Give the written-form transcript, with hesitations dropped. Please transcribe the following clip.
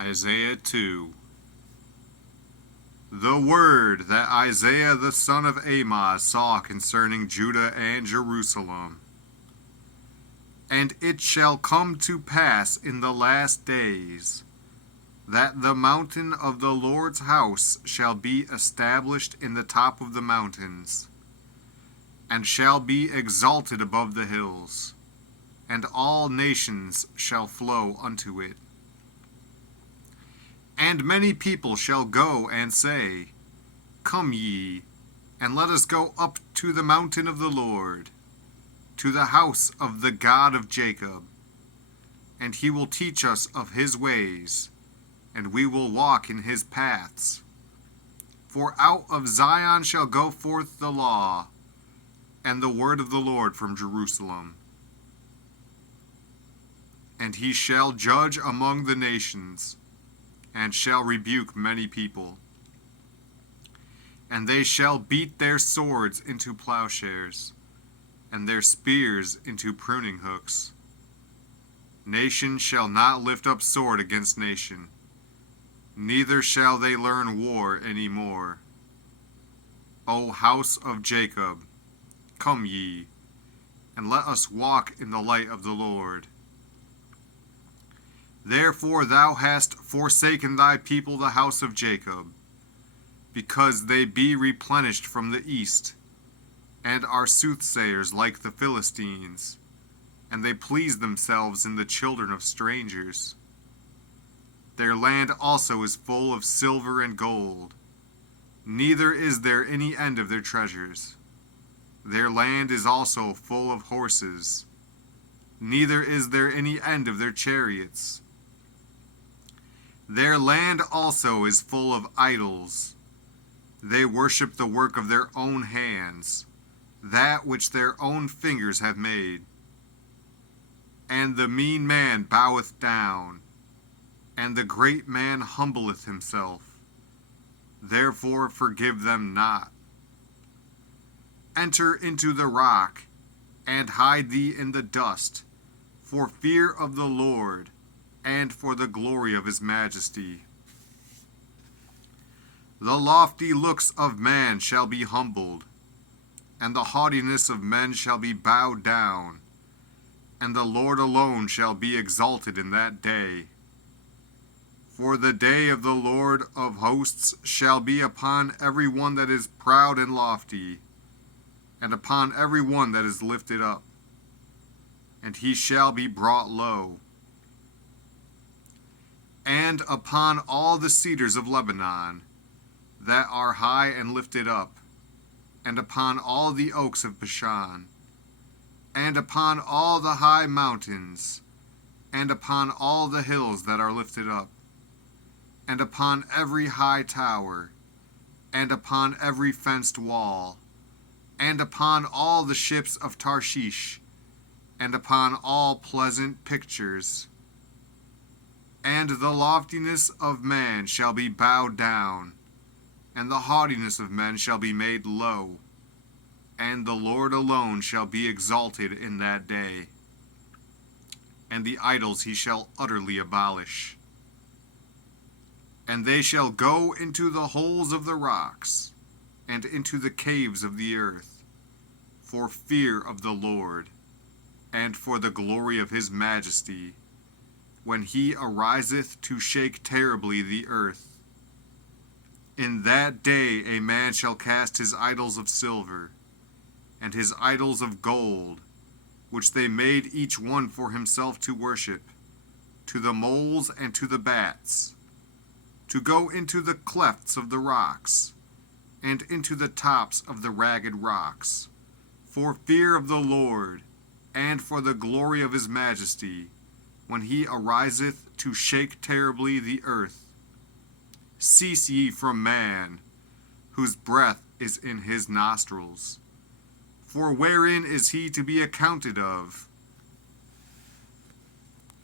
Isaiah 2. The word that Isaiah the son of Amoz saw concerning Judah and Jerusalem. And it shall come to pass in the last days, that the mountain of the Lord's house shall be established in the top of the mountains, and shall be exalted above the hills, and all nations shall flow unto it. And many people shall go and say, Come ye, and let us go up to the mountain of the Lord, to the house of the God of Jacob. And he will teach us of his ways, and we will walk in his paths. For out of Zion shall go forth the law, and the word of the Lord from Jerusalem. And he shall judge among the nations, and shall rebuke many people. And they shall beat their swords into plowshares, and their spears into pruning hooks. Nation shall not lift up sword against nation, neither shall they learn war any more. O house of Jacob, come ye, and let us walk in the light of the Lord. Therefore thou hast forsaken thy people the house of Jacob, because they be replenished from the east, and are soothsayers like the Philistines, and they please themselves in the children of strangers. Their land also is full of silver and gold, neither is there any end of their treasures. Their land is also full of horses, neither is there any end of their chariots. Their land also is full of idols. They worship the work of their own hands, that which their own fingers have made. And the mean man boweth down, and the great man humbleth himself. Therefore forgive them not. Enter into the rock, and hide thee in the dust, for fear of the Lord, and for the glory of his majesty. The lofty looks of man shall be humbled, and the haughtiness of men shall be bowed down, and the Lord alone shall be exalted in that day. For the day of the Lord of hosts shall be upon every one that is proud and lofty, and upon every one that is lifted up, and he shall be brought low. And upon all the cedars of Lebanon, that are high and lifted up, and upon all the oaks of Bashan, and upon all the high mountains, and upon all the hills that are lifted up, and upon every high tower, and upon every fenced wall, and upon all the ships of Tarshish, and upon all pleasant pictures. And the loftiness of man shall be bowed down, and the haughtiness of men shall be made low, and the Lord alone shall be exalted in that day. And the idols he shall utterly abolish. And they shall go into the holes of the rocks, and into the caves of the earth, for fear of the Lord, and for the glory of his majesty, when he ariseth to shake terribly the earth. In that day a man shall cast his idols of silver, and his idols of gold, which they made each one for himself to worship, to the moles and to the bats, to go into the clefts of the rocks, and into the tops of the ragged rocks, for fear of the Lord, and for the glory of his majesty, when he ariseth to shake terribly the earth. Cease ye from man, whose breath is in his nostrils. For wherein is he to be accounted of?